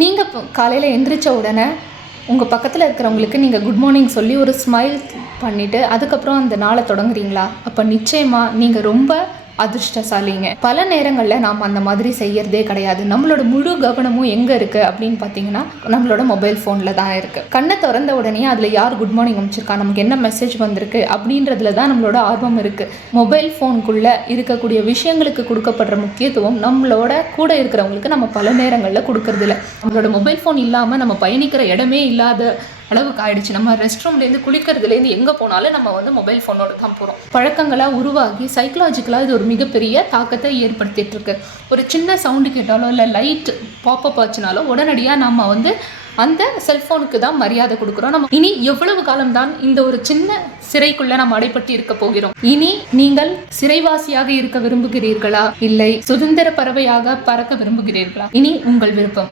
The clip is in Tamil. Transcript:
நீங்கள் இப்போ காலையில் எந்திரிச்ச உடனே உங்கள் பக்கத்தில் இருக்கிறவங்களுக்கு நீங்கள் குட் மார்னிங் சொல்லி ஒரு ஸ்மைல் பண்ணிவிட்டு அதுக்கப்புறம் அந்த நாளை தொடங்குறீங்களா? அப்போ நிச்சயமாக நீங்கள் ரொம்ப அதிர்ஷ்டசாலிங்க. பல நேரங்களில் நாம் அந்த மாதிரி செய்யறதே கிடையாது. நம்மளோட முழு கவனமும் எங்கே இருக்குது அப்படின்னு பார்த்தீங்கன்னா நம்மளோட மொபைல் ஃபோனில் தான் இருக்குது. கண்ணை திறந்த உடனே அதில் யார் குட் மார்னிங் அமைச்சிருக்கா, நமக்கு என்ன மெசேஜ் வந்திருக்கு அப்படின்றதுல தான் நம்மளோட ஆர்வம் இருக்குது. மொபைல் ஃபோனுக்குள்ளே இருக்கக்கூடிய விஷயங்களுக்கு கொடுக்கப்படுற முக்கியத்துவம் நம்மளோட கூட இருக்கிறவங்களுக்கு நம்ம பல நேரங்களில் கொடுக்கறதில்ல. நம்மளோட மொபைல் ஃபோன் இல்லாமல் நம்ம பயணிக்கிற இடமே இல்லாத அளவுக்கு ஆயிடுச்சு. நம்ம ரெஸ்ட் ரூம்லேருந்து குளிக்கிறதுலேருந்து எங்கே போனாலும் நம்ம மொபைல் ஃபோனோட தான் போகிறோம். பழக்கங்களாக உருவாகி சைக்கலாஜிக்கலாக இது ஒரு மிகப்பெரிய தாக்கத்தை ஏற்படுத்திட்டு இருக்கு. ஒரு சின்ன சவுண்டு கேட்டாலோ இல்லை லைட் பாப்பப் ஆச்சுனாலோ உடனடியாக நம்ம அந்த செல்ஃபோனுக்கு தான் மரியாதை கொடுக்குறோம். நம்ம இனி எவ்வளவு காலம்தான் இந்த ஒரு சின்ன சிறைக்குள்ள நம்ம அடைப்பட்டு இருக்க போகிறோம்? இனி நீங்கள் சிறைவாசியாக இருக்க விரும்புகிறீர்களா, இல்லை சுதந்திர பறவையாக பறக்க விரும்புகிறீர்களா? இனி உங்கள் விருப்பம்.